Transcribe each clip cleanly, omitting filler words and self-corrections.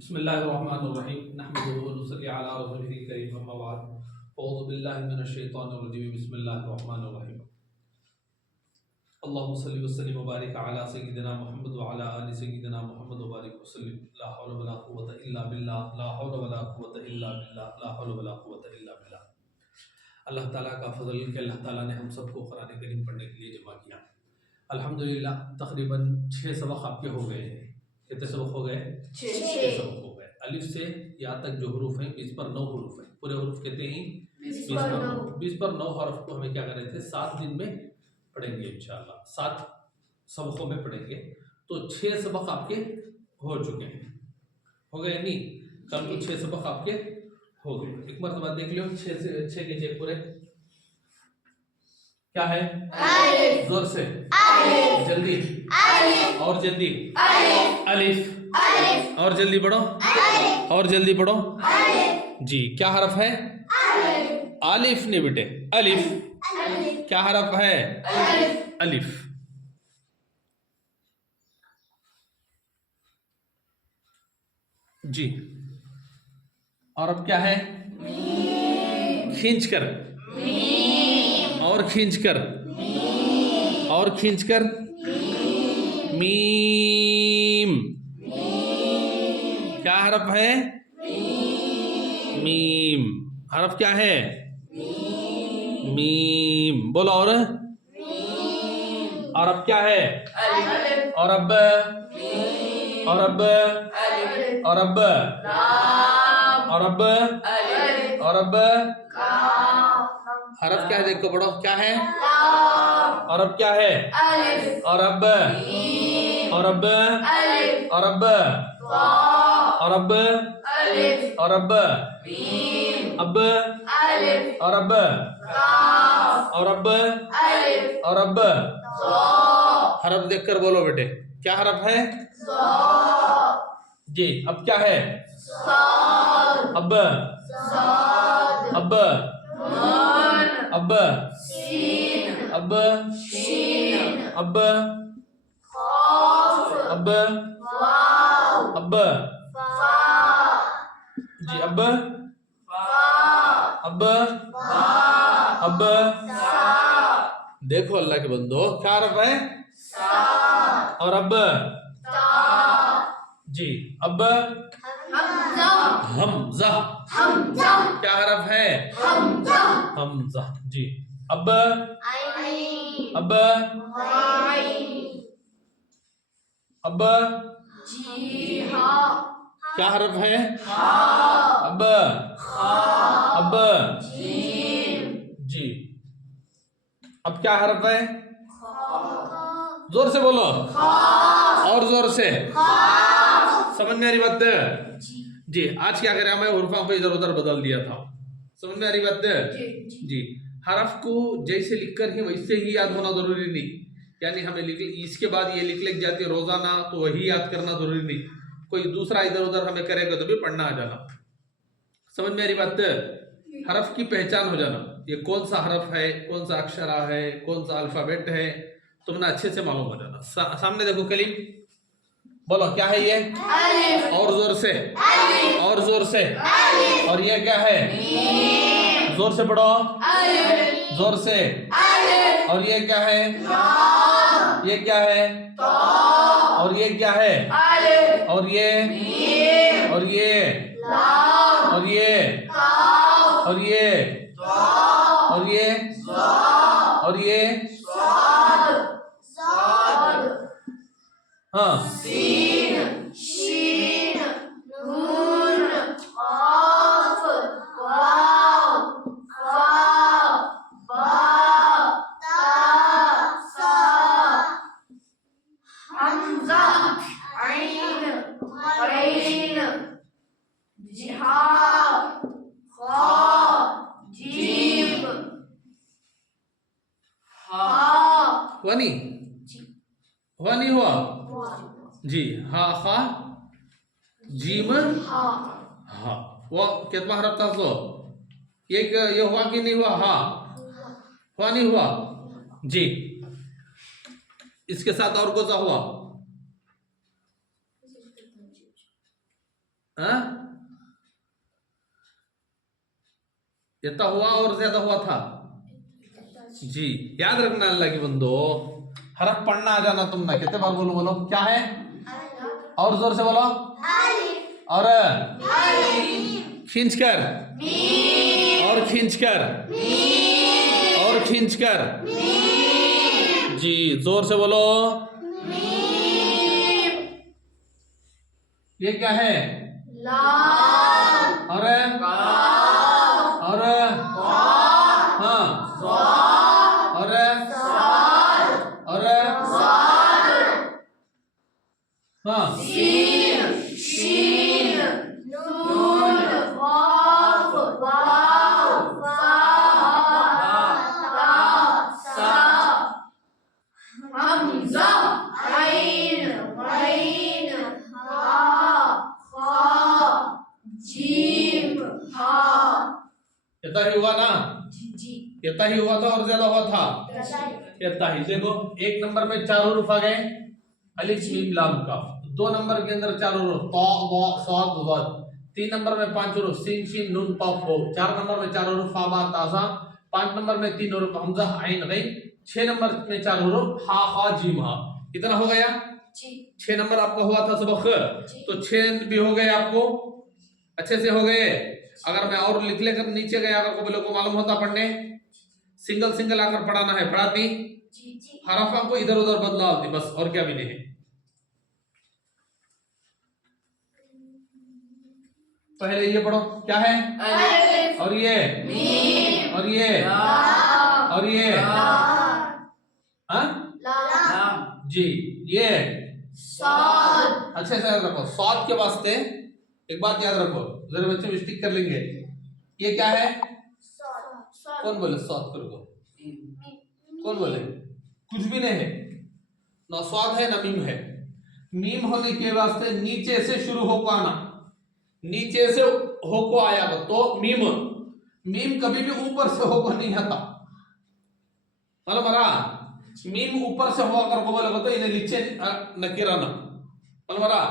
बिस्मिल्लाहिर्रहमानिर्रहीम नहमदुहु व नुसल्ली अला रसूलिहिल करीम अम्मा बाद अऊज़ु बिल्लाहि मिनश शैतानिर रजीम बिस्मिल्लाहिर्रहमानिर्रहीम अल्लाहुम्मा सल्लि व सल्लिम व बारिक अला सय्यिदिना मुहम्मद व अला आलि सय्यिदिना मुहम्मद व बारिक व सल्लिम ला हौला वला कुव्वता इल्ला बिल्लाह ला हौला वला कुव्वता इल्ला बिल्लाह ला हौला वला कुव्वता इल्ला बिल्लाह। अल्लाह ताला का फजल कि अल्लाह ताला ने हम सबको कुरान करीम पढ़ने के लिए जमा किया। अल्हम्दुलिल्लाह तकरीबन 6 सबक आपके हो गए हैं। कितने सबक हो गए? 6 सबक हो गए। अलिफ से या तक जो हरूफ हैं 20 पर 9 हरूफ हैं। पूरे हरूफ कहते हैं 20 पर 9। 20 पर 9 हरफ को हमें क्या कर रहे थे? 7 दिन में पढ़ेंगे इंशाल्लाह। 7 सबकों में पढ़ेंगे। तो 6 सबक आपके हो चुके हैं। हो गए नहीं? कल को 6 सबक आपके हो गए। एक मरतबा देख लो 6 के 6 पूरे क्या है? अलिफ। जोर से अलिफ। जल्दी अलिफ। और जल्दी अलिफ। अलिफ। और जल्दी पढ़ो अलिफ। और जल्दी पढ़ो अलिफ। जी क्या हरफ है? अलिफ। अलिफ नहीं बेटे, अलिफ। अलिफ। क्या हरफ है? अलिफ। अलिफ। जी और अब क्या है? खींच कर और खींच कर और खींच कर मीम। क्या हरफ है? मीम। हरफ क्या है? मीम। बोलो और अब क्या है? और अब और अब और अब और अब और अब हरफ क्या है? देखो पढ़ो क्या है? और अब क्या है? और अब और अब और अब और अब और अब अब और अब और अब और अब हरफ देखकर बोलो बेटे क्या हरफ है? जी अब क्या है? अब अब अब अब अब अब अब जी अब अब देखो अल्लाह के बंदो क्या हरफ है? और अब जी अब हमजा। क्या हरफ है? हमजा। जी अब अब अब क्या हरफ है? अब अब जी अब क्या हरफ है? जोर से बोलो और जोर से। समझ में आ रही बात? जी आज क्या करें? हमें हुर्फों को इधर उधर बदल दिया था। समझ में आ रही बात? जी हरफ को जैसे लिखकर ही वैसे ही याद होना जरूरी नहीं। यानी हमें इसके बाद ये लिख जाती है रोजाना तो वही याद करना जरूरी नहीं। कोई दूसरा इधर उधर हमें करेगा तो भी पढ़ना आ जाना। समझ में आ रही बात? हरफ की पहचान हो जाना, ये कौन सा हरफ है, कौन सा अक्षरा है, कौन सा अल्फाबेट है, तुमने अच्छे से मालूम हो जाना। सामने देखो कलीम, बोलो क्या है ये? अलिफ। और जोर से अलिफ। और जोर से अलिफ। और ये क्या है? मीम। जोर से पढ़ो अलिफ। जोर से अलिफ। और ये क्या है? लाम। ये क्या है? ता। और ये क्या है? अलिफ। और ये मीम। और ये लाम। और ये काफ। और ये ता। और ये ज़ा। और ये साद। हाँ सीन, शीन, नून, काफ, वाव, फा, बा, ता, सा, हमजा, ऐन, गैन, जिहा, खा, जीम, हा। हुआ नहीं हुआ? जी हा खा जीम हा। वो कितना हरफ था? सो ये हुआ कि नहीं हुआ? हा हुआ नहीं हुआ? जी इसके साथ और कौन सा हुआ? हाँ, इतना हुआ और ज्यादा हुआ था जी। याद रखना अल्लाह के बंदो, हरफ पढ़ना आ जाना तुम ना। कितने बार बोलो, बोलो क्या है, और जोर से बोलो, और खींचकर, और खींचकर, और खींचकर जी, जोर से बोलो। ये क्या है, और हाँ, और हाँ, इतना ही हुआ ना, इतना ही हुआ था और ज्यादा हुआ था इतना ही। देखो एक नंबर में चार हुरूफ आ गए, अलिफ मीम लाम काफ। दो नंबर के अंदर चार हुरूफ, ता वा साद ज़ाद। तीन नंबर में पांच हुरूफ, सीन शीन नून काफ हो। चार नंबर में चार हुरूफ, फा बा ता ज़ा। पांच नंबर में तीन हुरूफ, हमजा आइन गैन। छह नंबर में चार हुरूफ, हा खा जीम हा। इतना हो गया जी। 6 नंबर आपका हुआ था सबक, तो 6 भी हो गए आपको, अच्छे से हो गए। अगर मैं और लिख लेकर नीचे गया, अगर को बोले को मालूम होता पढ़ने, सिंगल सिंगल आकर पढ़ाना है, पढ़ाती हरफों को इधर उधर बदला होती बस, और क्या भी नहीं है। पहले ये पढ़ो, क्या है, और ये, और ये, और ये, हाँ जी, ये अच्छे से याद रखो। सौद के वास्ते एक बात याद रखो, जरा बच्चे मिस्टेक कर लेंगे। ये क्या है, कौन बोले सौद कर को, कौन बोले, कुछ भी नहीं है, ना स्वाद है ना मीम है। मीम होने के वास्ते नीचे से शुरू हो को आना, नीचे से हो को आया तो मीम। मीम कभी भी ऊपर से हो को नहीं आता, मतलब मरा मीम ऊपर से हुआ कर को बोले तो इन्हें नीचे नकीराना, मतलब मरा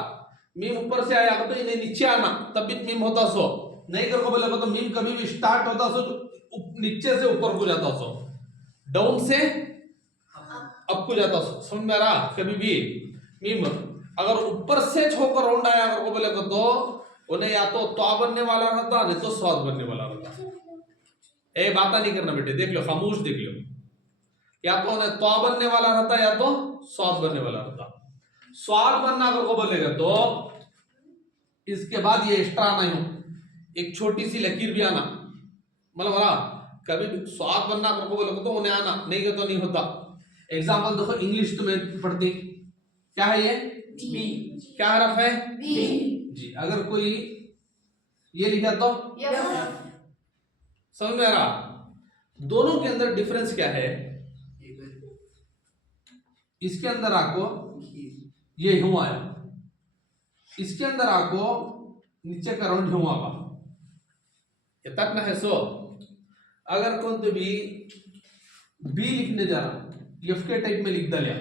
मीम ऊपर से आया तो इन्हें नीचे आना, तब भी मीम होता सो। नहीं कर को बोले तो मीम कभी भी स्टार्ट होता सो तो नीचे से ऊपर को जाता सो, डाउन से अब को जाता सो, समझ में आ रहा। कभी भी मीम अगर ऊपर से होकर राउंड आया अगर को बोले तो उन्हें या तो बनने वाला रहता, नहीं तो स्वाद बनने वाला रहता। ए बात नहीं करना बेटे, देख लो, खामोश देख लो, या तो उन्हें तो बनने वाला रहता या तो स्वाद बनने वाला रहता। स्वाद बनना अगर को बोलेगा तो इसके बाद ये एक्स्ट्रा नहीं हो, एक छोटी सी लकीर भी आना, मतलब हाँ कभी स्वाद बनना अगर को बोलेगा तो उन्हें आना, नहीं तो नहीं होता। एग्जाम्पल देखो, इंग्लिश तुम्हें पढ़ती क्या है, ये बी, क्या हरफ है, बी जी। अगर कोई ये लिखा तो समझ में आ रहा। दोनों के अंदर डिफरेंस क्या है, इसके अंदर आपको ये ह्यू आया, इसके अंदर आपको नीचे का राउंड ह्यू आगा, ये तक ना है। सो अगर कौन तो भी लिखने जा रहा, एफ के टाइप में लिख दिया,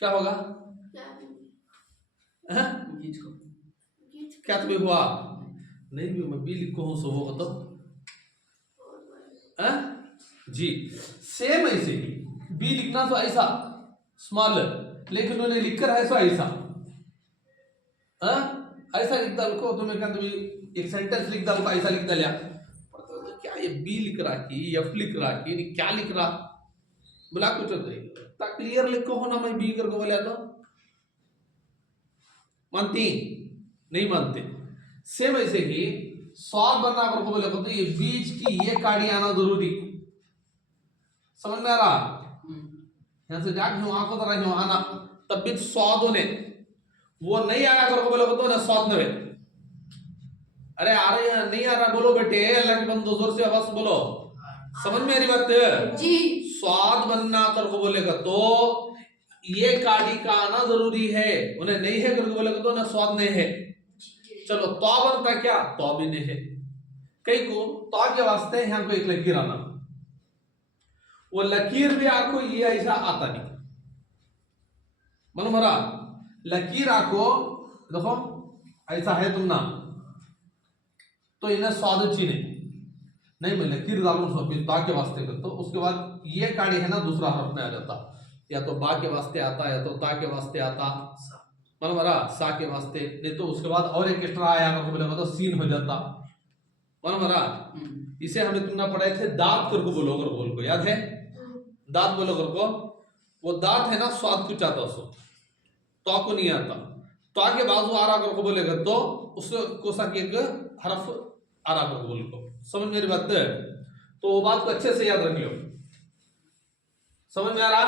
क्या होगा, क्या तुम्हें हुआ, नहीं भी मैं बी लिखो हूं सो होगा तो जी। सेम ऐसे ही बी लिखना तो ऐसा स्मॉल, लेकिन उन्हें लिखकर है सो ऐसा, ऐसा लिख डाल को तुम्हें क्या तुम्हें एक सेंटेंस लिख डाल को ऐसा लिख डालिया, तो क्या ये बी लिख रहा कि एफ लिख रहा कि क्या लिख रहा, बोला कुछ होता क्लियर लिखो हो ना, मैं बी करके बोला तो मानती नहीं मानते। सेम ऐसे ही स्वाद बनना अगर को बोले तो ये बीच की ये काड़ी आना जरूरी, समझ में आ रहा। यहां से जाके आंखों तरह ही आना, तब भी स्वाद होने वो नहीं आया अगर को बोले तो ना स्वाद नवे। अरे आ रहे हैं नहीं आ रहा, बोलो बेटे अल्लाह के बंदो जोर से आवाज बोलो, समझ में आ रही बात जी। स्वाद बनना अगर को बोलेगा तो ये काड़ी का आना जरूरी है, उन्हें नहीं है करके बोलेगा तो ना स्वाद नहीं है। चलो तो बनता क्या, तो भी नहीं है, कई को तो के वास्ते यहाँ को एक लकीर आना, वो लकीर भी आपको ये ऐसा आता नहीं, मालूम हरा लकीर आपको देखो ऐसा है तुम ना, तो इन्हें स्वाद चीने नहीं मिले किर दालून सोपी बा के वास्ते कर, तो उसके बाद ये काड़ी है ना दूसरा हरफ में आ जाता, या तो बा के वास्ते आता या तो ता के वास्ते आता, मतलब मरा सा के वास्ते, नहीं तो उसके बाद और एक एक्स्ट्रा आया अगर बोलेगा तो सीन हो जाता, मतलब मरा। इसे हमें तुमने पढ़ाए थे दांत कर को बोलो, अगर बोल को याद है, दांत बोलो कर को, वो दांत है ना स्वाद कुछ आता उसको, तो को नहीं आता, तो आगे बाजू आ रहा कर को बोलेगा तो उसको सा के एक हरफ आ रहा कर को बोल को, समझ मेरी बात है? तो वो बात को अच्छे से याद रख लो, समझ में आ रहा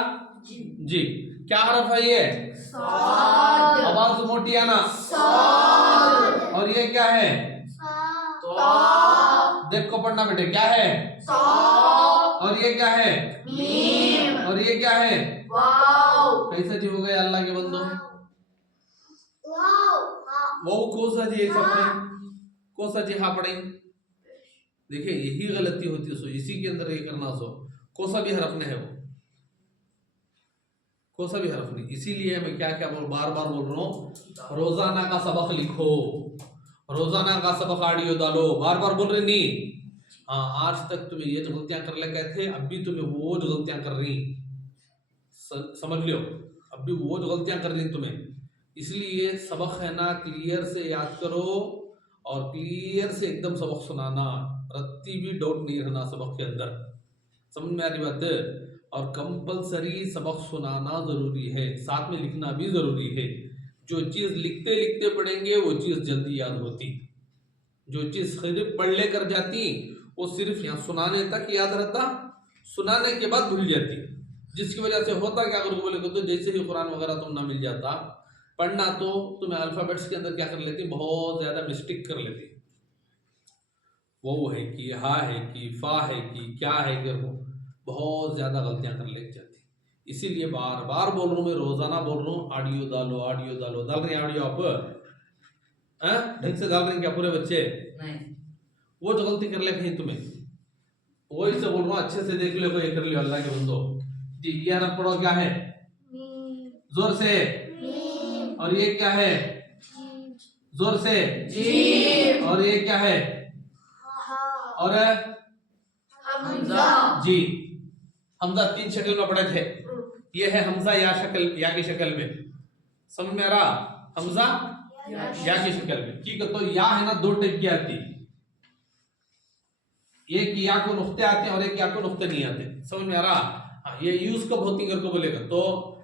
जी? क्या हरफ है ये? साद। आवाज मोटी आना साद। और ये क्या है? साद। देख को पढ़ना बेटे, क्या है? साद। और ये क्या है? मीम। और ये क्या है? वाव। कैसे जी हो गए अल्लाह के बंदो? वो कौन सा जी ऐसा पढ़े, कौन सा जी हाँ पढ़े? देखिए यही गलती होती है, सो इसी के अंदर ये करना, सो कौन सा भी हरफ में है वो, कौन सा भी हरफ नहीं। इसीलिए मैं क्या क्या बार बार बोल रहा हूँ, रोजाना का सबक लिखो, रोजाना का सबक ऑडियो डालो, बार बार बोल रहे नहीं। हाँ आज तक तुम्हें ये जो गलतियां कर ले गए थे, अब भी तुम्हें वो जो गलतियां कर रही, समझ लो, अब भी वो जो गलतियां कर रही तुम्हें। इसलिए सबक है ना क्लियर से याद करो, और क्लियर से एकदम सबक सुनाना, रत्ती भी डाउट नहीं रहना सबक के अंदर, समझ में आ रही बात? और कंपलसरी सबक सुनाना जरूरी है, साथ में लिखना भी जरूरी है। जो चीज लिखते लिखते पढ़ेंगे वो चीज जल्दी याद होती, जो चीज सिर्फ पढ़ ले कर जाती वो सिर्फ यहाँ सुनाने तक याद रहता, सुनाने के बाद भूल जाती, जिसकी वजह से होता क्या अगर बोले तो जैसे ही कुरान वगैरह तुम ना मिल जाता पढ़ना, तो तुम्हें अल्फाबेट्स के अंदर क्या कर लेती, बहुत ज्यादा मिस्टेक कर लेती, वो है कि हा है कि फा है कि क्या है कि वो बहुत ज्यादा गलतियां कर ले जाती। इसीलिए बार बार बोल रहा हूँ मैं, रोजाना बोल रहा हूँ ऑडियो डालो, ऑडियो डालो। डाल रहे हैं ऑडियो आप? ढंग से डाल रहे हैं क्या पूरे बच्चे? नहीं। वो जो गलती कर ले कहीं तुम्हें, वही से बोल रहा हूँ, अच्छे से देख लो, ये कर लियो अल्लाह के बंदो जी। ये हरफ पढ़ो, क्या है? जोर से। और ये क्या है? जोर से। जी। और ये क्या है? और हमजा। जी, हमजा 3 शक्ल में पढ़े थे, ये है हमजा या शक्ल, या की शक्ल में, समझ में आ रहा? हमजा या की शक्ल में। ठीक है, तो या है ना 2 टाइप की आती, एक या को नुक्ते आते हैं और एक या को नुक्ते नहीं आते, समझ में आ रहा? हाँ, ये यूज कब होती करके बोलेगा तो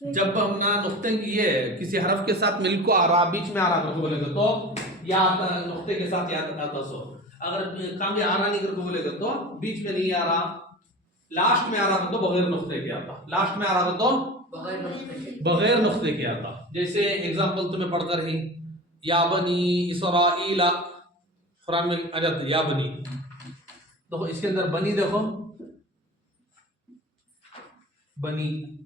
जब हम ना नुक्ते ये किसी हरफ के साथ मिल को आ रहा, बीच में आ रहा करके बोलेगा तो या आता, नुक्ते के साथ याद आता। सो अगर काम भी आ रहा नहीं करके बोलेगा तो बीच में नहीं आ रहा, लास्ट में आ रहा तो बगैर नुक्ते के आता, लास्ट में आ रहा तो बगैर नुक्ते के आता। जैसे एग्जांपल तुम्हें पढ़कर ही, या बनी इसराइला कुरान में आ जाता या बनी, देखो इसके अंदर बनी, देखो बनी,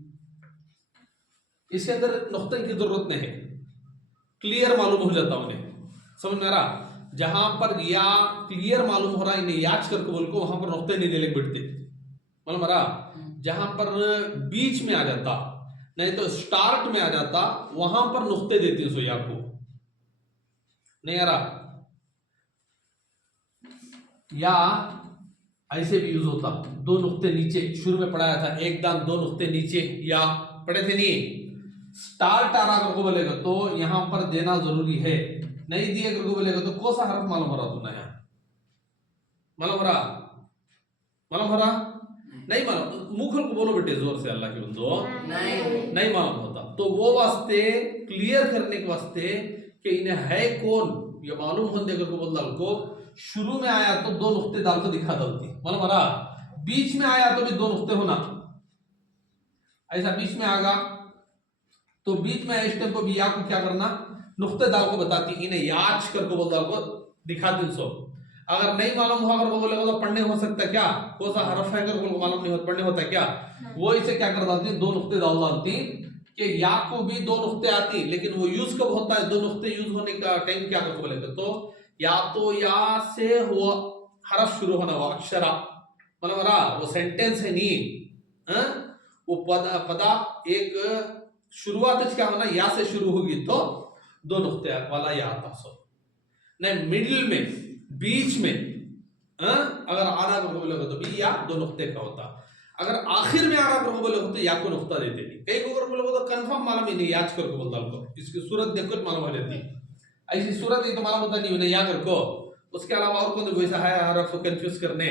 इसके अंदर नुक्ते की जरूरत नहीं है, क्लियर मालूम हो जाता उन्हें, समझ में आ रहा? जहां पर या क्लियर मालूम हो रहा है इन्हें याद करके बोल को, वहां पर नुक्ते नहीं ले बैठते, मालूम आ रहा? जहां पर बीच में आ जाता, नहीं तो स्टार्ट में आ जाता, वहां पर नुक्ते देते सो या को नहीं आ रहा। या ऐसे भी यूज होता, 2 नुक्ते नीचे, शुरू में पढ़ाया था, एक दान 2 नुक्ते नीचे, या पढ़े थे नहीं? स्टार्ट आ रहा करके बोलेगा तो यहां पर देना जरूरी है, नहीं दिए करके बोलेगा तो कौन सा हरफ मालूम हो रहा तुमने यहाँ? मालूम हो रहा? मालूम हो रहा? नहीं मालूम, मुंह खोल को बोलो बेटे जोर से, अल्लाह के बंदो नहीं मालूम होता। तो वो वास्ते क्लियर करने के वास्ते कि इन्हें है कौन ये मालूम होने करके बोल डाल को, शुरू में आया तो 2 नुक्ते डाल को दिखा डालती, मालूम हो रहा? बीच में आया तो भी 2 नुक्ते होना, ऐसा बीच में आगा तो बीच में इस टाइम को भी या को क्या करना, नुक्ते डाल को बताती, इन्हें याद करके बोल डाल को दिखा दिन सो। अगर नहीं मालूम हुआ अगर वो बोलेगा तो पढ़ने हो सकता क्या, कौन सा हरफ है अगर वो मालूम नहीं होता पढ़ने होता क्या, वो इसे क्या कर डालती, 2 नुक्ते डाल डालती कि या को भी 2 नुक्ते आती, लेकिन वो यूज कब होता है, 2 नुक्ते यूज होने का टाइम क्या करके बोलेगा तो या तो या से हुआ हरफ शुरू होना, वो अक्षरा मतलब वो सेंटेंस है नहीं, वो पदा एक शुरुआत क्या होना, या से शुरू होगी तो दो नुक्ते वाला या आता सो नहीं, मिडिल में बीच में अगर आना को बोलेगा तो भी या दो नुक्ते का होता, अगर आखिर में आना को बोलेगा तो या को नुक्ता देते नहीं। कई को अगर बोलेगा तो कंफर्म मालूम ही नहीं, याद करके बोलता को इसकी सूरत देखकर मालूम हो जाती, ऐसी सूरत ही तो मालूम होता नहीं उन्हें या करको। उसके अलावा और कौन वैसा है हरफ को कंफ्यूज करने,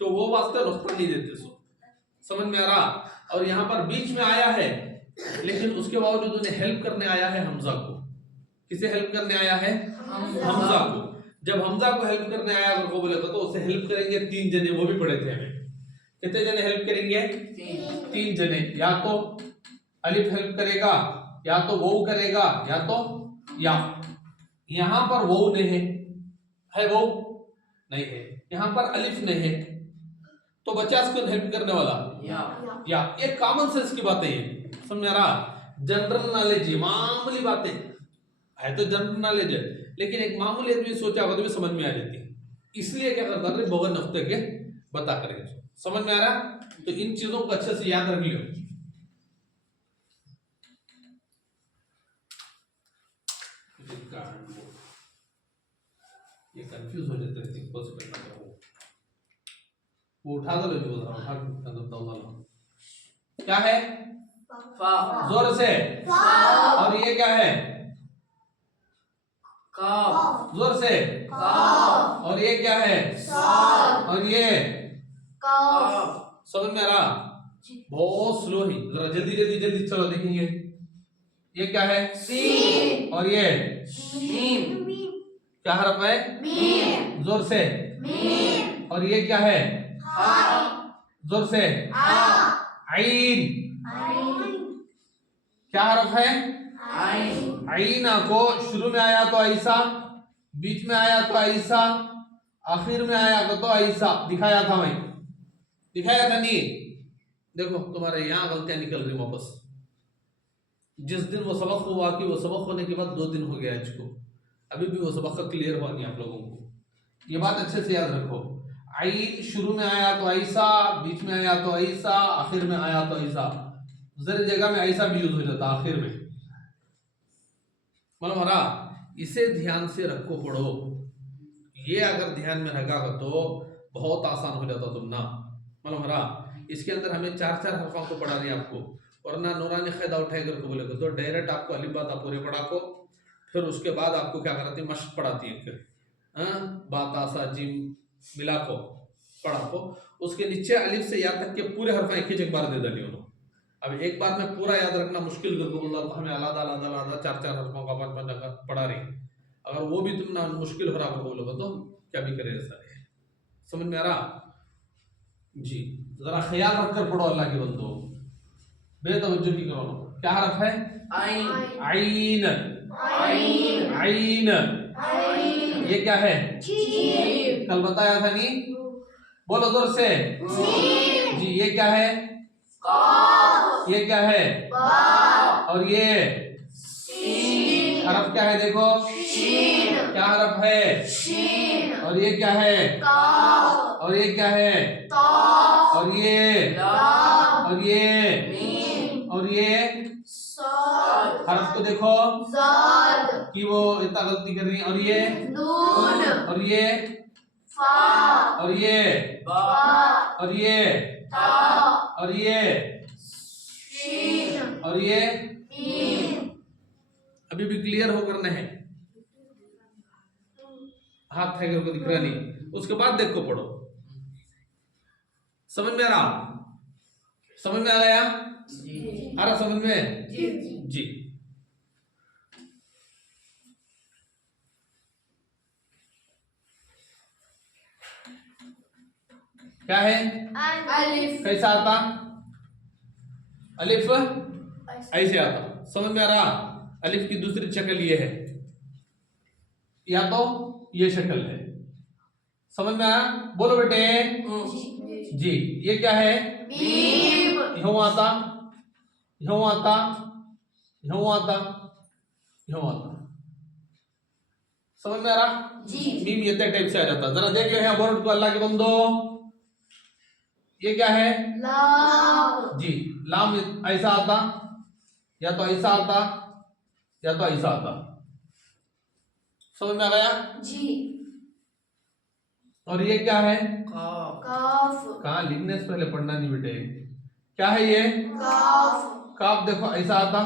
तो वो वास्ते नुक्ता नहीं देते सो, समझ में आ रहा। और यहाँ पर बीच में आया है लेकिन उसके बावजूद उन्हें हेल्प करने आया है हमजा को। किसे हेल्प करने आया है? हमजा को। जब हमजा को हेल्प करने आया अगर को बोले तो उसे हेल्प करेंगे तीन जने, वो भी पढ़े थे हमें। कितने जने हेल्प करेंगे? तीन जने। या तो अलिफ हेल्प करेगा, या तो वो करेगा, या तो या। यहाँ पर वो नहीं है वो नहीं है, यहाँ पर अलिफ नहीं है, तो बच्चा इसको हेल्प करने वाला या। ये कॉमन सेंस की बातें हैं, समझ आ रहा। जनरल नॉलेज, मामूली बातें है तो जनरल नॉलेज है, लेकिन एक मामूली आदमी सोचा होगा तो भी समझ में आ जाती है। इसलिए क्या करता है बगैर नुक्ते के बता करेंगे। समझ में आ रहा? तो इन चीजों को अच्छे से याद रख लियो। ये कंफ्यूज हो जाते हैं, पॉसिबल ना हो। वो उठा दो, लो उठा दो। क्या है? फा। जोर से। और ये क्या है? काफ। जोर से। काफ। और ये क्या है? साद। और ये काफ। समझ में आ रहा? बहुत स्लो ही, जरा जल्दी जल्दी जल्दी चलो देखेंगे। ये क्या है? सीन। और ये मीम। क्या हरफ है? मीम। जोर से। मीम। और ये क्या है? हा। जोर से। हा। आइन। क्या हरफ है? आइन। आइन को शुरू में आया तो ऐसा, बीच में आया तो ऐसा, आखिर में आया तो ऐसा दिखाया था। मैं दिखाया था नहीं? देखो तुम्हारे यहाँ गलतियां निकल रही वापस। जिस दिन वो सबक हुआ कि वो सबक होने के बाद 2 दिन हो गया इसको, अभी भी वो सबक क्लियर हुआ नहीं आप लोगों को। ये बात अच्छे से याद रखो। आइन शुरू में आया तो ऐसा, बीच में आया तो ऐसा, आखिर में आया तो ऐसा। जर जगह में ऐसा भी यूज हो जाता आखिर में, मतलब हरा। इसे ध्यान से रखो, पढ़ो। ये अगर ध्यान में रखा तो बहुत आसान हो जाता तुम ना, मतलब हरा। इसके अंदर हमें 4-4 हरफों को पढ़ा नहीं आपको, वरना नूरानी क़ायदा उठाए कर बोले तो डायरेक्ट आपको अलिफ बात पूरे पढ़ा को, फिर उसके बाद आपको क्या कराती है? मश्क पढ़ाती है। फिर बात आसा जिम मिला को पढ़ा को, उसके नीचे अलिफ से या तक के पूरे हरफ एक बार दे डाली उन्होंने। अब एक बार में पूरा याद रखना मुश्किल कर दो, हमें आलादा आलादा आलादा 4-4 हरफों का 5-5 पढ़ा रही, अगर वो भी तुम ना मुश्किल हो रहा बोलोगे तो क्या भी करे ऐसा है। समझ में आ रहा जी? जरा ख्याल रखकर पढ़ो अल्लाह के बंदो, बेतवज्जो की करो। क्या हरफ है? आइन। आइन। आइन। आइन। ये क्या है? जीम। कल बताया था नहीं? बोलो जोर से। जी। ये क्या है? काफ। ये क्या है? बा। और ये सीन। हरफ क्या है? देखो शीन। क्या हरफ है? शीन। और ये क्या है? काफ। और ये क्या है? ता। और ये लाम। और ये मीम। और ये साद। हरफ को देखो ज़ाद कि वो इतना गलती कर रही है। और ये नून। और ये फा। और ये बा। और ये ता। और ये शीन। और ये मीम। अभी भी क्लियर हो करना है, हाथ है को दिख रहा नहीं। उसके बाद देखो पढ़ो। समझ में आ रहा? समझ में आ गया? आ रहा समझ में? जी। क्या है? अलिफ। कैसा आता? अलिफ ऐसे आता। समझ में आ रहा? अलिफ की दूसरी शक्ल ये है, या तो ये शक्ल है। समझ में आया? बोलो बेटे जी। ये क्या है? मीम। यूं आता, यूं आता, यूं आता, यूं आता। समझ में आ रहा जी? मीम ये टाइप से आ जाता। जरा देख लो यहाँ बोर्ड को अल्लाह के बंदो, ये क्या है? लाम। जी, लाम ऐसा आता, या तो ऐसा आता, या तो ऐसा आता। समझ में आ गया? जी। और ये क्या है? काफ। कहाँ लिखने से पहले पढ़ना नहीं बेटे। क्या है ये? काफ। काफ देखो ऐसा आता,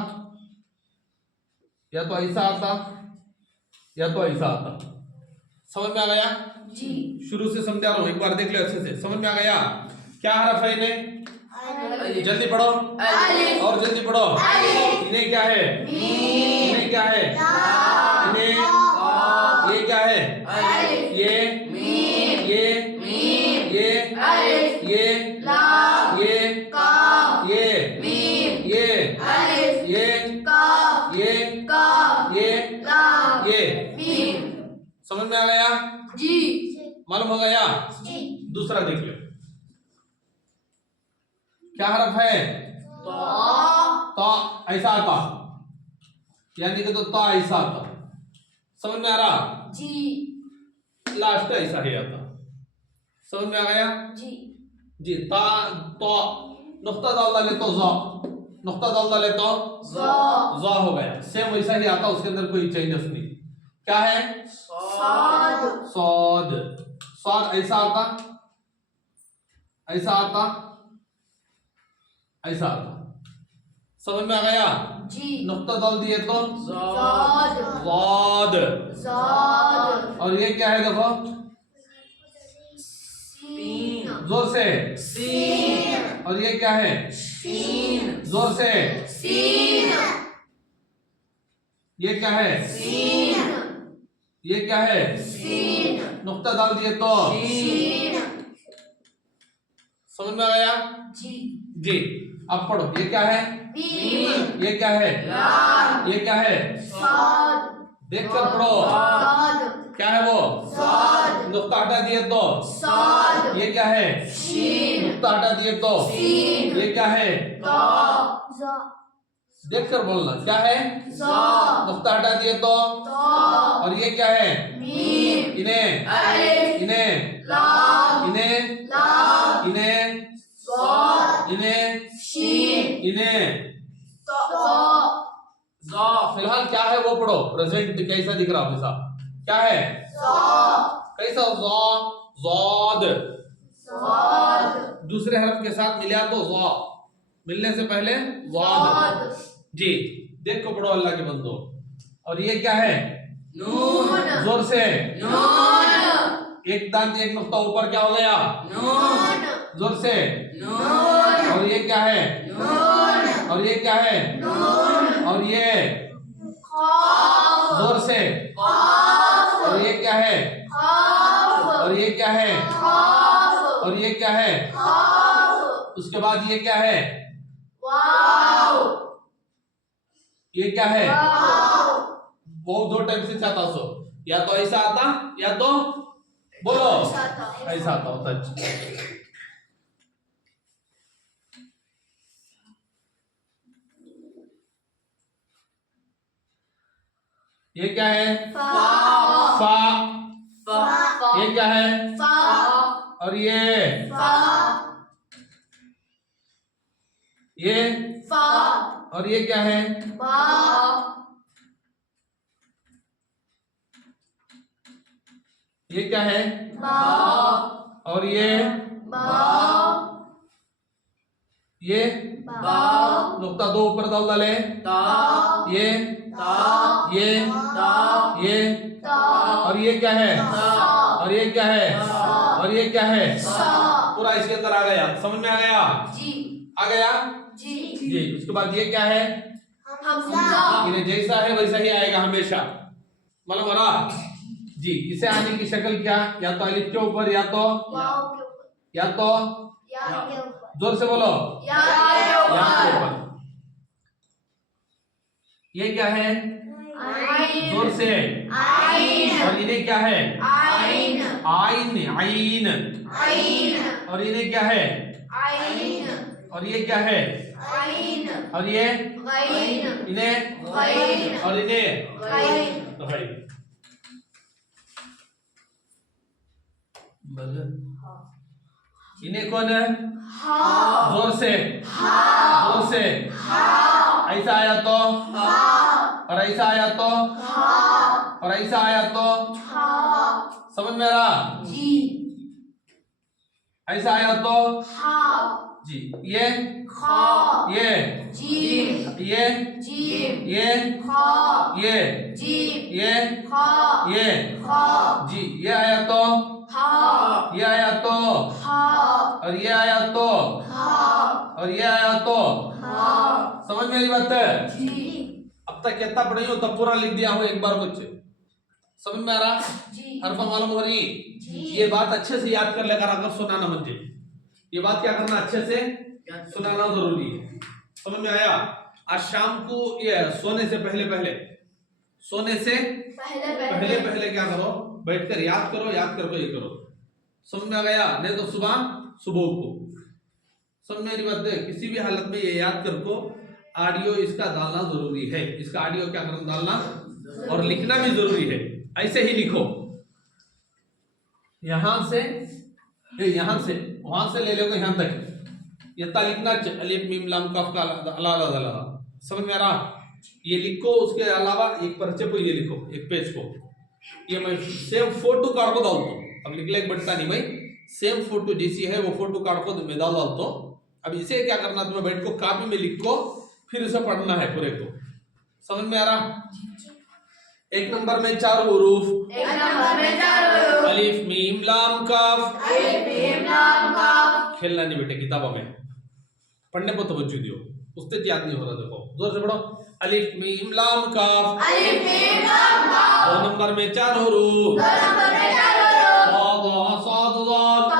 या तो ऐसा आता, या तो ऐसा आता। समझ में आ गया? जी। शुरू से समझा रहा हूं, एक बार देख लो अच्छे से। समझ में आ गया? क्या हरफ है इन्हें? जल्दी पढ़ो और जल्दी पढ़ो। इन्हें क्या है? इन्हें क्या है? इन्हें ये क्या है? ये लाम। ये काफ। ये मीम। ये अलिफ। ये काफ। ये काफ। ये लाम। ये। मीम। समझ में आ गया? जी। मालूम हो गया? दूसरा देख लो, क्या हरफ है? तो ऐसा आता, यानी कि तो ऐसा आता। समझ में आ रहा? जी। लास्ट ऐसा ही आता। समझ में आ गया? जी। जी, ता तो नुक्ता डाल डाले तो जा, नुक्ता डाल डाले तो जा हो गया। सेम वैसा ही आता, उसके अंदर कोई चेंजेस नहीं। क्या है? साद। सौद। सौद ऐसा आता, ऐसा आता, ऐसा आता। समझ में आ गया? जी। नुक्ता डाल दिए तो साद। वाद। साद। और ये क्या है देखो, सीन। जोर से। सीन। और ये क्या है? सीन। जोर से। सीन। ये क्या है? सीन। ये क्या है? सीन। नुक्ता डाल दिए तो सीन। समझ में आ गया? जी। जी। अब पढ़ो, ये क्या है? मीम। ये क्या है? लाम। ये क्या है? साद। देख कर पढ़ो, साद। क्या है वो? साद। नुक्ता हटा दिए तो साद। ये क्या है? सीन। नुक्ता हटा दिए तो सीन। ये क्या है? ता। देख कर बोलना, क्या है? सा। नुक्ता हटा दिए तो ता। और ये क्या है? मीम। इन्हें अलिफ। इन्हें लाम। इन्हें लाम। इन्हें साद। इन्हें शीन। इन्हें। सा। फिलहाल क्या है वो पढ़ो। प्रेजेंट कैसा दिख रहा है? क्या है? सा। कैसा? ज़ाद। साद। दूसरे हरफ के साथ मिला तो ज़ा, मिलने से पहले ज़ाद। जी, देखो पढ़ो अल्लाह के बंदो। और ये क्या है? नून। जोर से। नून। एक दांत एक नुक्ता ऊपर, क्या हो गया? नून। जोर से। नून। और ये क्या है? नून। और ये क्या है? नून। और ये खाफ। जोर से। खाफ। और ये क्या है? खाफ। और ये क्या है? खाफ। और ये क्या है? खाफ। उसके बाद ये क्या है? वाव। ये क्या है? वाव। वो दो टाइप से चाहता सो, या तो ऐसा आता, या तो बोलो ऐसा आता होता। ये क्या है? फा। फा। फा। ये क्या है? फा। और ये फा। ये फा। और ये क्या है? बा। ये क्या है? बा। और ये बा। ये बा। नुक्ता दो ऊपर डाल डाले। ता। ये ता। ये ता। ये ता। और ये क्या है? सा। और ये क्या है? और ये क्या है? सा। पूरा इसके अंदर आ गया। समझ में आ गया? जी। आ गया? जी। जी। उसके बाद ये क्या है? हमजा। इन्हें जैसा है वैसा ही आएगा हमेशा। मालूम हो रहा? जी। इसे आने की शक्ल क्या? या तो अलिफ के ऊपर, या तो वाव के ऊपर। या तो या के ऊपर। जोर से बोलो, या के या के ऊपर। ऊपर। ये क्या है? आइन। जोर से। आइन। और इन्हें क्या है? आइन। आइन। आइन। आइन। और इन्हें क्या है? आइन। और ये क्या है? आइन। और ये गैन। इन्हें गैन। और इन्हें गैन। गैन। इन्हें कौन है? हा जोर से, जोर से। ऐसा आया तो, और ऐसा आया तो, और ऐसा आया तो, समझ में आ रहा? जी ऐसा आया तो हा जी, ये खा ये जीम ये जीम ये खा ये जीम ये खा ये खा जी, ये आया तो, हा ये आया तो, हा और ये आया तो, हा और ये आया तो। हा समझ में आई बात है? जी अब तक कितना पढ़ी हो तब पूरा लिख दिया हो एक बार कुछ। समझ में आ रहा? जी हरफा मालूम हो रही? जी ये बात अच्छे से याद कर लेकर अगर सुनाना मुझे, ये बात क्या करना, अच्छे से सुनाना जरूरी है। समझ में आया? आज शाम को ये सोने से पहले पहले, सोने से पहले पहले क्या करो, बैठकर याद करो, याद करके ये करो। समझ में आ गया? नहीं तो सुबह सुबह को। समझ में मेरी बात है? किसी भी हालत में ये याद करको ऑडियो इसका डालना जरूरी है। इसका ऑडियो क्या करना, डालना, और लिखना भी जरूरी है। ऐसे ही लिखो, यहां से वहां से ले लो यहां तक यता लिखना, अलिफ मीम लाम काफ का अला। समझ में आ रहा? ये लिखो, उसके अलावा एक पर्चे को ये लिखो, एक पेज को। ये मैं सेम फोटो कार्ड को डालता हूँ, अब लिख ले बढ़ता नहीं, मैं सेम फोटो जैसी है वो फोटो कार्ड को मैं डालता हूँ। अब इसे क्या करना, तुम्हें बैठ को कॉपी में लिखो, फिर इसे पढ़ना है पूरे को। समझ में आ रहा? एक नंबर में 4 हुरूफ, एक नंबर में 4 हुरूफ, अलिफ मीम लाम काफ। अलिफ मीम लाम काफ। खेलना नहीं बेटे, किताबों में पढ़ने पर तवज्जो दियो, उससे याद नहीं हो रहा। देखो जोर से पढ़ो, अलिफ मीम लाम काफ। अलिफ मीम लाम काफ। 2 नंबर में 4 हुरूफ, 2 नंबर में 4 हुरूफ, ता साद ज़ाद। ता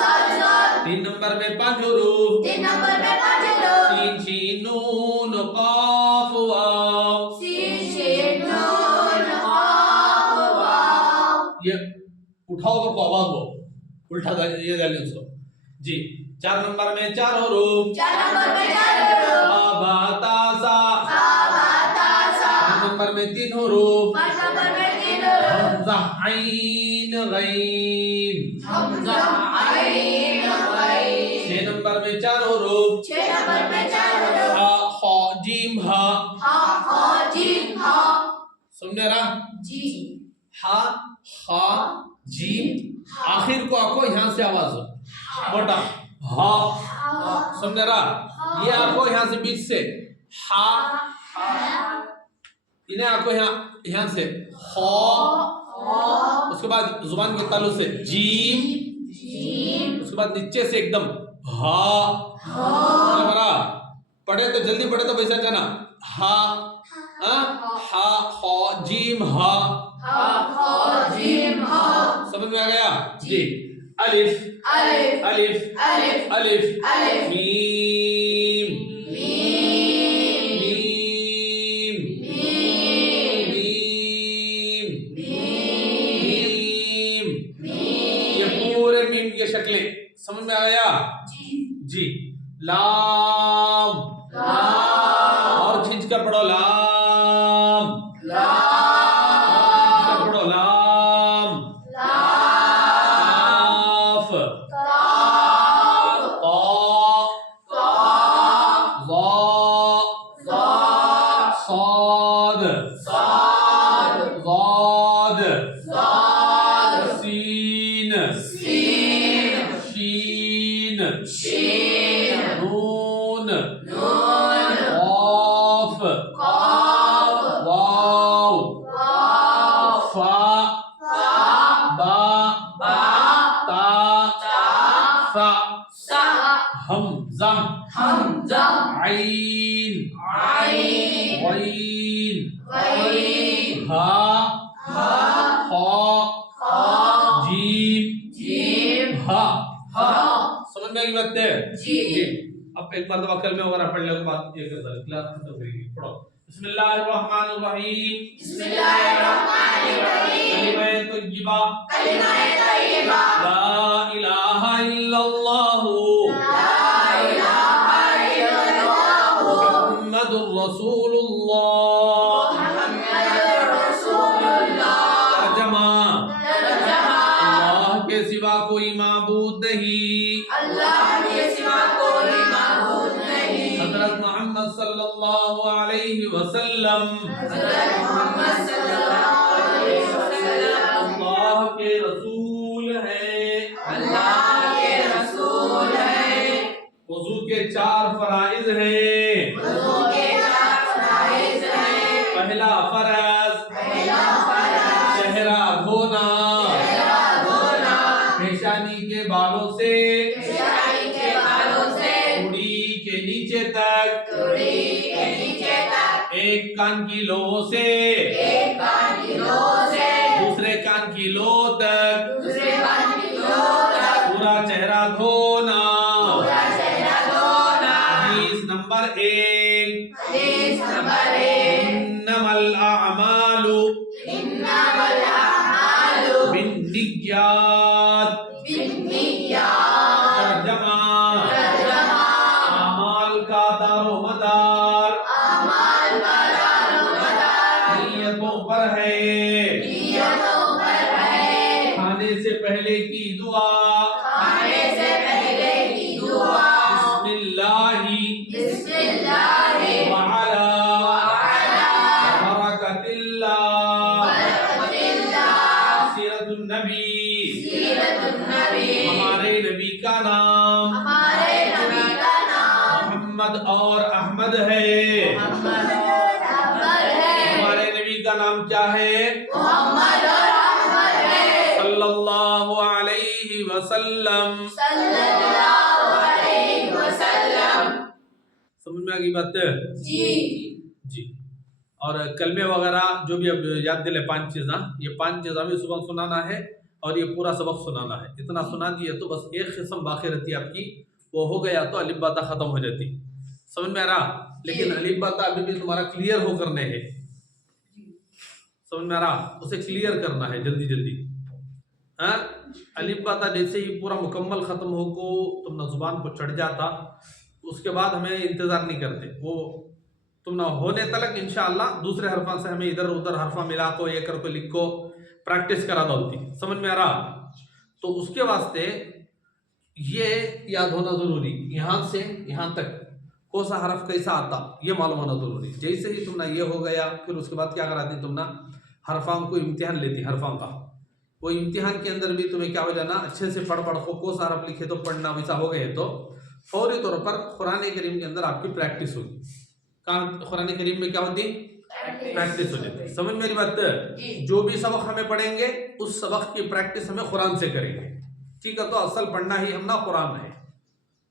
साद ज़ाद। 3 नंबर में 5 हुरूफ, 3 नंबर में 5 हुरूफ, सीन शीन नून काफ वाव। सीन शीन नून काफ वाव। ये उठाओ और को आवाज हो, उल्टा ये डालिए उसको जी। 4 नंबर में 4 हुरूफ, 4 नंबर में 4 हुरूफ, सा बा ता सा। सा बा ता सा। 5 नंबर में 3 हुरूफ, 5 नंबर में 3 हुरूफ, हमजा ऐन गैन। हमजा ऐन गैन। 6 नंबर में 4 हुरूफ, 6 नंबर में 4 हुरूफ, हा खा जीम हा। हा खा जीम हा। समझ रहा? जी हा खा जीम, आखिर को आको यहां से आवाज हो मोटा, हा। समझ रहा? ये आपको यहां से बीच से हा, इन्हें आपको यहां से हा, उसके बाद जुबान के तालु से जीम, उसके बाद नीचे से एकदम हा। समझ रहा? पढ़े तो जल्दी पढ़े तो वैसा जाना, हा हा खा जीम हा। समझ में आ गया जी? अलिफ अलिफ अलिफ अलिफ अलिफ अलिफ meme meme meme meme meme meme. Meme. ये पूरे मीम की शक्लें समझ में आ गया जी? लाम, और खींच कर पढ़ो, लाम, खींच कर पढ़ो, लाम, काफ, ता, ज़ा, साद, सीन, शीन, नून, काफ, वाव, फा, बा, ता, सा, हमजा, ऐन, गैन, हा, खा, जीम, हा। समझ में आई बात है जी। अब एक बार दबा कलमे वगैरह पढ़ लो के बाद ये कर दो, क्लास खत्म करेंगे। पढ़ो बिस्मिल्लाहिर्रहमानिर्रहीम, बिस्मिल्लाहिर्रहमानिर्रहीम, कलिमा तय्यिबा, कलिमा तय्यिबा, ला इलाहा इल्लल्लाह, ला इलाहा इल्लल्लाह, मुहम्मदुर रसूलुल्लाह। मुहम्मदुर रसूलुल्लाह। तर्जमा, तर्जमा, अल्लाह के सिवा कोई माबूद नहीं, मोहम्मद सल्लल्लाहु अलैहि वसल्लम हज़रत मोहम्मद सल्लल्लाहु अलैहि वसल्लम अल्लाह के रसूल हैं। अल्लाह के रसूल हैं। वुज़ू के 4 फराइज हैं। वज़ू के 4 फराइज़ हैं। पहला फर्ज चेहरा धोना, पेशानी के बालों से पेशानी के बालों से उड़ी के नीचे तक, चूड़ी के नीचे तक, एक कान की लो से एक कान की लो से दूसरे कान की लो तक दूसरे कान की लो तक पूरा चेहरा धोना। पूरा चेहरा धोना। हदीस नंबर 1, हदीस नंबर 1, इन्नमल अअमालु इन्नमल अअमालु बिन्निय्यात। बिन्निय्यात। तर्जमा तर्जमा अमाल का दारोमदार अमाल का दारोमदार नियतों पर है। नियतों पर है। खाने से पहले की दुआ खाने से पहले की दुआ बिस्मिल्लाहि बिस्मिल्लाहि व अला वअला बरकतिल्लाह बरकतिल्लाह सीरतुन नबी। सीरतुन नबी। हमारे नबी का नाम हमारे नबी का नाम मोहम्मद और अहमद है। मोहम्मद अहमद है। हमारे नबी का नाम क्या है? मोहम्मद और अहमद है। सल्लल्लाहु अलैहि वसल्लम। सल्लल्लाहु अलैहि वसल्लम। समझ में आ गई बात? जी जी। और कलमे वगैरह जो भी अब याद दिले 5 चीज़ा, ये 5 चीज़ा भी सुबह सुनाना है और ये पूरा सबक सुनाना है। इतना सुना दिए तो बस एक किस्म बाकी रहती है आपकी, वो हो गया तो अलिफ बाता खत्म हो जाती। समझ में आ रहा? लेकिन अलिफ बाता अभी भी तुम्हारा क्लियर हो करने हैं। समझ में आ रहा? उसे क्लियर करना है जल्दी जल्दी। हाँ, अलिफ बाता जैसे ही पूरा मुकम्मल खत्म हो को तुम ना जुबान पर चढ़ जाता, उसके बाद हमें इंतजार नहीं करते, वो तुम ना होने तलक इंशाअल्लाह दूसरे हरफा से हमें इधर उधर हरफा मिला को ये कर को लिख को प्रैक्टिस करा डालती। समझ में आ रहा? तो उसके वास्ते ये याद होना जरूरी, यहाँ से यहाँ तक कौन सा हरफ कैसा आता ये मालूम होना जरूरी। जैसे ही तुम ना ये हो गया, फिर उसके बाद क्या कराती तुम ना हरफां को इम्तिहान लेती हरफां का। वो इम्तिहान के अंदर भी तुम्हें क्या हो जाना, अच्छे से पढ़ को कौन सा हरफ लिखे तो पढ़ना, वैसा हो गए तो फौरी तौर पर कुरान करीम के अंदर आपकी प्रैक्टिस होगी। कहाँ कुरान करीम में क्या होती? प्रैक्टिस हो जाती है। समझ मेरी बात? जो भी सबक हमें पढ़ेंगे उस सबक की प्रैक्टिस हमें कुरान से करेंगे। ठीक है? तो असल पढ़ना ही हम ना कुरान है,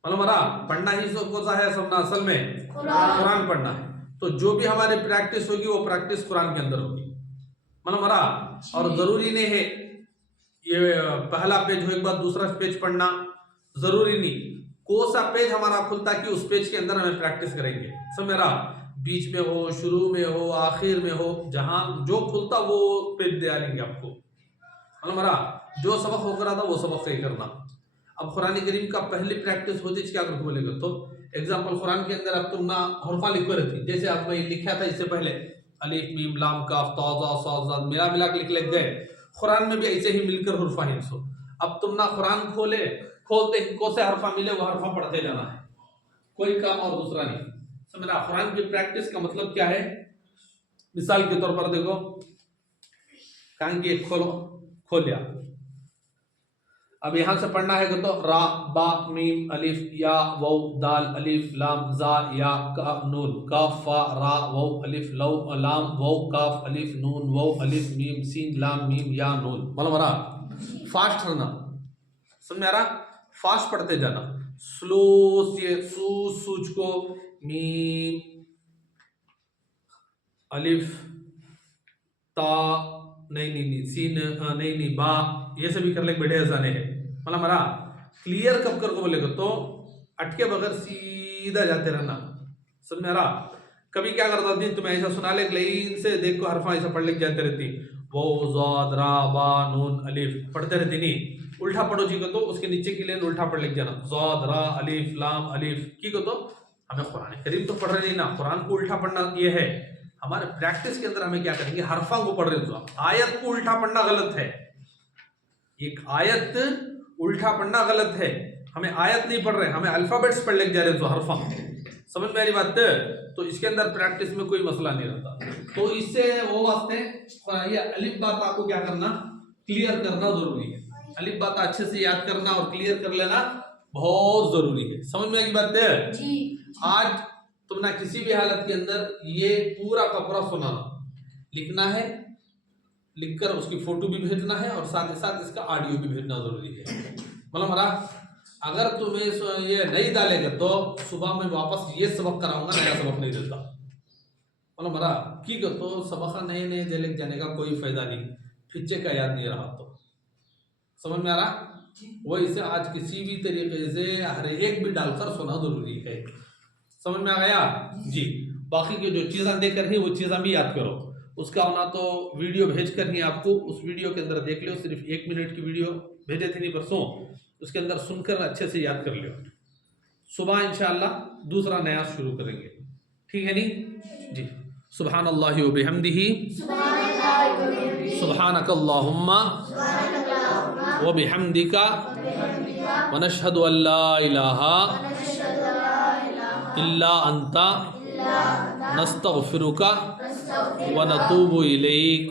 मालूम रहा? पढ़ना ही सब कौन सा है? सब ना असल में कुरान पढ़ना है। तो जो भी हमारी प्रैक्टिस होगी वो प्रैक्टिस कुरान के अंदर होगी, मालूम रहा? और जरूरी नहीं है ये पहला पेज हो एक बार दूसरा पेज पढ़ना, जरूरी नहीं। कौन सा पेज हमारा खुलता कि उस पेज के अंदर हमें प्रैक्टिस करेंगे। समझ रहा? बीच में हो, शुरू में हो, आखिर में हो, जहां जो खुलता वो पेज दे आएंगे आपको, मालूम रहा? जो सबक हो रहा था वो सबक सही करना। अब कुरान करीम का पहली प्रैक्टिस होती क्या करके बोलेगा तो एग्जाम्पल कुरान के अंदर अब तुम ना हरफा लिखो रहती, जैसे अब मैं लिखा था इससे पहले अलिफ मीम लाम काफ ताजा साद मिला मिला के लिख गए। कुरान में भी ऐसे ही मिलकर हरफा हिंसो। अब तुम ना कुरान खोलते ही कौन से हरफा मिले वो हरफा पढ़ते जाना है, कोई काम और दूसरा नहीं। समझ रहा? कुरान की प्रैक्टिस का मतलब क्या है? मिसाल के तौर पर देखो, कान की एक खोल लिया, अब यहां से पढ़ना है तो रा बा मीम अलिफ या वाव दाल अलिफ लाम जा या का नून काफ फा रा वाव अलिफ लाम वाव काफ अलिफ नून वाव अलिफ मीम सीन लाम मीम या नून। मालूम रहा? फास्ट रहना। समझ आ रहा? फास्ट पढ़ते जाना, स्लो से सूच को मीम अलिफ ता नहीं सीन नहीं बा ये सभी कर ले बैठे जाने हैं। मतलब हमारा क्लियर कब कर को बोलेगा तो अटके बगैर सीधा जाते रहना। समझ में आ रहा? कभी क्या करता थी तुम्हें ऐसा सुना ले लाइन से देख को हरफा ऐसा पढ़ लिख जाते रहती, वो ज़ाद रा बा नून अलिफ पढ़ते रहती नहीं, उल्टा पढ़ो जी को तो उसके नीचे की लाइन उल्टा पढ़ लिख जाना, ज़ाद रा अलिफ लाम अलिफ की को तो हमें कुरान करीम तो पढ़ रहे नहीं ना, कुरान को उल्टा पढ़ना ये है। हमारे प्रैक्टिस के अंदर हमें क्या करेंगे, हरफा को पढ़ रहे तो आयत को उल्टा पढ़ना गलत है, एक आयत उल्टा पढ़ना गलत है। हमें आयत नहीं पढ़ रहे, हमें अल्फाबेट्स पढ़ लेके जा रहे तो हरफा। समझ में आ रही बात? तो इसके अंदर प्रैक्टिस में कोई मसला नहीं रहता। तो इससे वो वास्ते ये अलिफ बात आपको क्या करना, क्लियर करना जरूरी है। अलिफ बात अच्छे से याद करना और क्लियर कर लेना बहुत जरूरी है। समझ में आएगी बात? जी। आज तुम ना किसी भी हालत के अंदर ये पूरा का पूरा सुनाना, लिखना है, लिखकर उसकी फोटो भी भेजना है और साथ ही साथ इसका ऑडियो भी भेजना जरूरी है। मतलब हमारा अगर तुम्हें ये नहीं डालेगा तो सुबह में वापस ये सबक कराऊंगा, नया सबक नहीं देता। मतलब हमारा ठीक है, तो सबक नए देने जाने का कोई फायदा नहीं, फिच्चे का याद नहीं रहा तो। समझ में आ रहा? वही से आज किसी भी तरीके से हर एक भी डालकर सुना जरूरी है। समझ में आ गया जी? बाकी की जो चीज़ें देख कर ही वो चीज़ें भी याद करो। उसका होना तो वीडियो भेज कर ही आपको उस वीडियो के अंदर देख लो, सिर्फ 1 मिनट की वीडियो भेजे थे नहीं परसों, उसके अंदर सुनकर अच्छे से याद कर लियो। सुबह इंशाअल्लाह दूसरा नया शुरू करेंगे, ठीक है नहीं जी? सुब्हानल्लाहि व बिहम्दिही, सुब्हानकल्लाहुम्मा व बिहम्दिका व नशहदु अल्ला इलाहा इल्ला अंता नस्तगफिरुका व नतूबु इलैक।